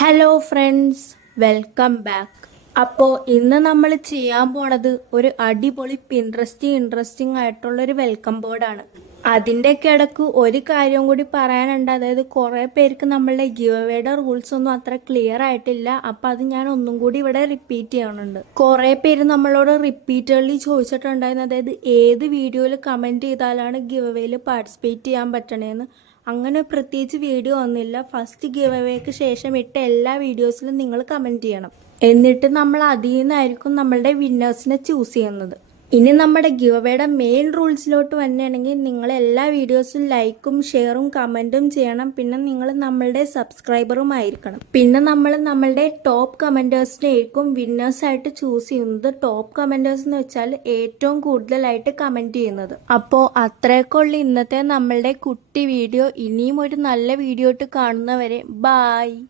Hello friends, welcome back. അപ്പോൾ ഇന്ന് നമ്മൾ ചെയ്യാൻ പോണത് ഒരു അടിപൊളി ഇൻട്രസ്റ്റിംഗ് ആയിട്ടുള്ളൊരു വെൽക്കം ബോർഡാണ്. അതിൻ്റെ ഇടയ്ക്ക് ഒരു കാര്യം കൂടി പറയാനുണ്ട്. അതായത് കുറേ പേർക്ക് നമ്മളുടെ ഗിവ് അവേയുടെ റൂൾസ് ഒന്നും അത്ര ക്ലിയർ ആയിട്ടില്ല. അപ്പം അത് ഞാൻ ഒന്നും കൂടി ഇവിടെ റിപ്പീറ്റ് ചെയ്യണുണ്ട്. കുറേ പേര് നമ്മളോട് റിപ്പീറ്റഡ്ലി ചോദിച്ചിട്ടുണ്ടായിരുന്നു, അതായത് ഏത് വീഡിയോയിൽ കമൻറ്റ് ചെയ്താലാണ് ഗിവ് അവേയിൽ പാർട്ടിസിപ്പേറ്റ് ചെയ്യാൻ പറ്റണേന്ന്. അങ്ങനെ പ്രത്യേകിച്ച് വീഡിയോ ഒന്നുമില്ല. ഫസ്റ്റ് ഗിവ് അവേക്ക് ശേഷം ഇട്ട എല്ലാ വീഡിയോസിലും നിങ്ങൾ കമൻറ്റ് ചെയ്യണം. എന്നിട്ട് നമ്മൾ അതിൽ നിന്നായിരിക്കും നമ്മളുടെ വിന്നേഴ്സിനെ ചൂസ് ചെയ്യുന്നത്. ഇനി നമ്മുടെ ഗിവ് അവേയുടെ മെയിൻ റൂൾസിലോട്ട് വന്നെയാണെങ്കിൽ നിങ്ങൾ എല്ലാ വീഡിയോസും ലൈക്കും ഷെയറും കമൻറ്റും ചെയ്യണം. പിന്നെ നിങ്ങൾ നമ്മളുടെ സബ്സ്ക്രൈബറും ആയിരിക്കണം. പിന്നെ നമ്മൾ നമ്മളുടെ ടോപ്പ് കമൻറ്റേഴ്സിനായിരിക്കും വിന്നേഴ്സായിട്ട് ചൂസ് ചെയ്യുന്നത്. ടോപ്പ് കമൻറ്റേഴ്സ് എന്ന് വെച്ചാൽ ഏറ്റവും കൂടുതലായിട്ട് കമൻറ്റ് ചെയ്യുന്നത്. അപ്പോൾ അത്രയൊക്കെ ഉള്ളു ഇന്നത്തെ നമ്മളുടെ കുട്ടി വീഡിയോ. ഇനിയും ഒരു നല്ല വീഡിയോ ഇട്ട് കാണുന്നവരെ ബായ്.